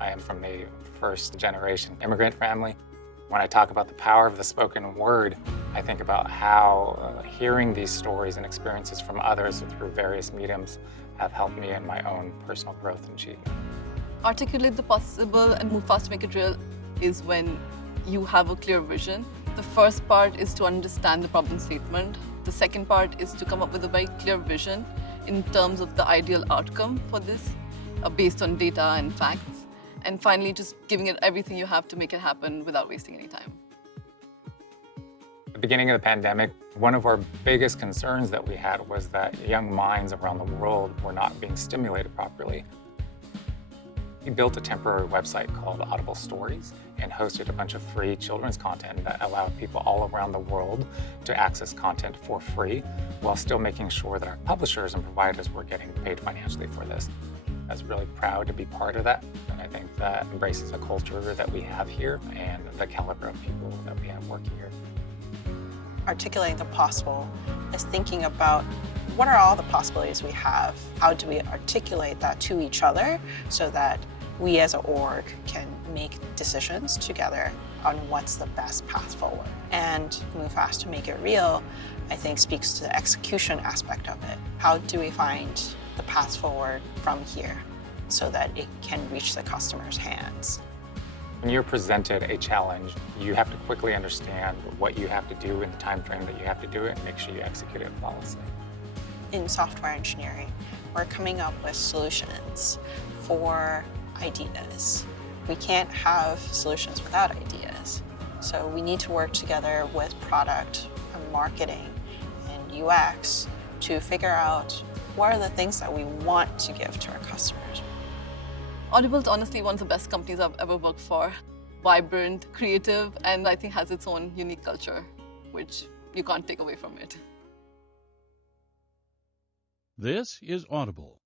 I am from a first-generation immigrant family. When I talk about the power of the spoken word, I think about how hearing these stories and experiences from others through various mediums have helped me in my own personal growth and achievement. Articulate the possible and move fast to make it real is when you have a clear vision. The first part is to understand the problem statement. The second part is to come up with a very clear vision in terms of the ideal outcome for this, based on data and facts. And finally, just giving it everything you have to make it happen without wasting any time. At the beginning of the pandemic, one of our biggest concerns that we had was that young minds around the world were not being stimulated properly. We built a temporary website called Audible Stories and hosted a bunch of free children's content that allowed people all around the world to access content for free while still making sure that our publishers and providers were getting paid financially for this. I was really proud to be part of that, and I think that embraces the culture that we have here and the caliber of people that we have working here. Articulating the possible is thinking about what are all the possibilities we have? How do we articulate that to each other so that we as an org can make decisions together on what's the best path forward? And move fast to make it real, I think speaks to the execution aspect of it. How do we find the path forward from here so that it can reach the customer's hands? When you're presented a challenge, you have to quickly understand what you have to do in the time frame that you have to do it and make sure you execute it flawlessly. In software engineering, we're coming up with solutions for ideas. We can't have solutions without ideas. So we need to work together with product and marketing and UX to figure out what are the things that we want to give to our customers. Audible is honestly one of the best companies I've ever worked for. Vibrant, creative, and I think has its own unique culture, which you can't take away from it. This is Audible.